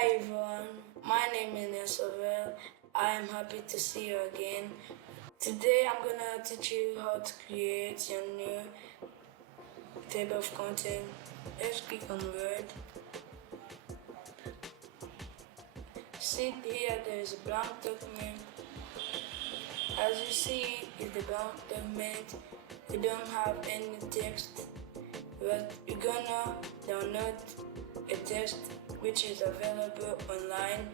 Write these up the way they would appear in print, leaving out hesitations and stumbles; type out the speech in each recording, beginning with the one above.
Hi everyone, my name is Nesovel. I am happy to see you again. Today I'm gonna teach you how to create your new table of content. Let's click on Word. See here there is a blank document. As you see in the blank document, you don't have any text, but you're gonna download a text which is available online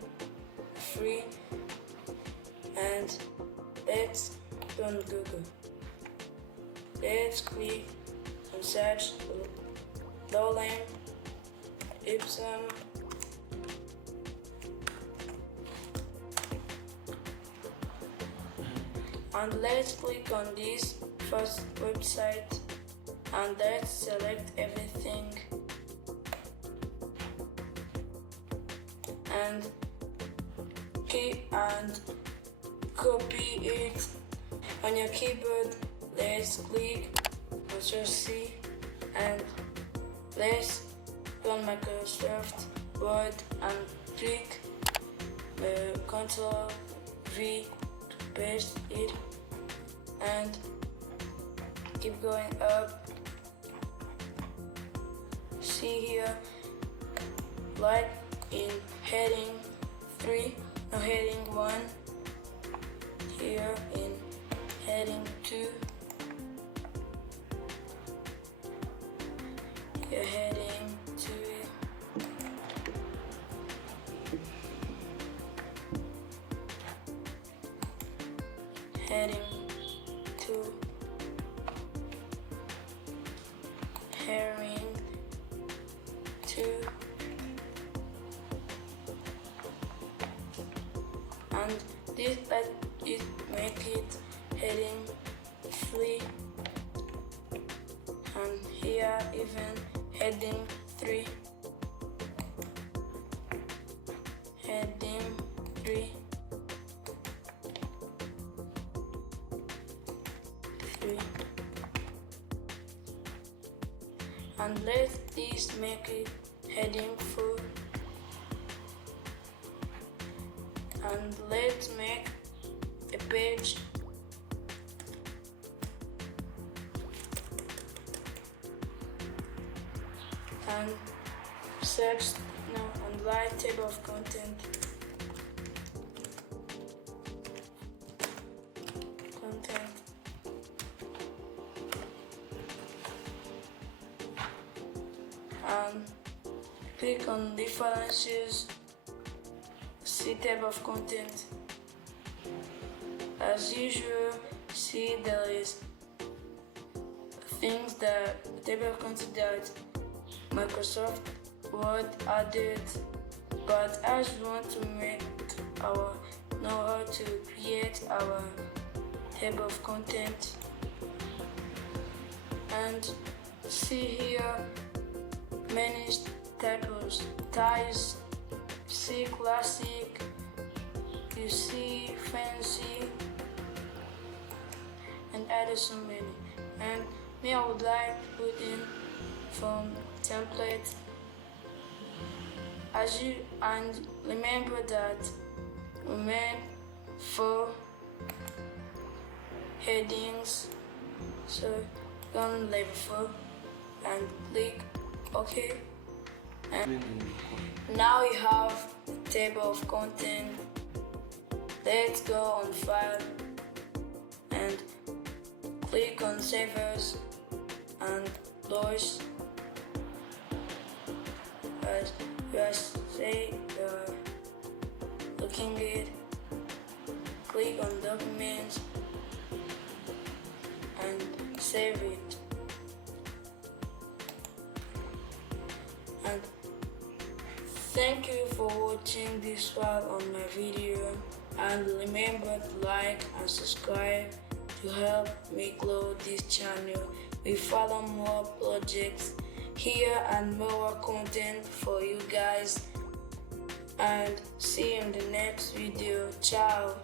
free, and let's go on Google. Let's click on search Lorem Ipsum and let's click on this first website and let's select everything and copy it on your keyboard. Let's click Ctrl C and let's go on Microsoft Word and click Ctrl V to paste it and keep going up. See here, like in heading 3, no heading 1, here in heading 2, here heading 2, heading 2, heading 2, and this it make it heading 3, and here even heading 3, heading 3, 3, and let this make it heading 4. And let's make a page and search on live table of content. And click on differences. See table of content. As usual, see there is things that table of content that Microsoft Word added, but as we want to know how to create our table of content, and see here many types, styles. See classic, you see fancy, and added so many. And me, I would like to put in from template and remember that we made 4 headings. So go on level 4 and click OK. And now we have the table of content. Let's go on File and click on Save As and Close. As you say you're looking good, click on Documents and save it. And thank you for watching this file on my video, and remember to like and subscribe to help me grow this channel. We follow more projects here and more content for you guys, and see you in the next video. Ciao.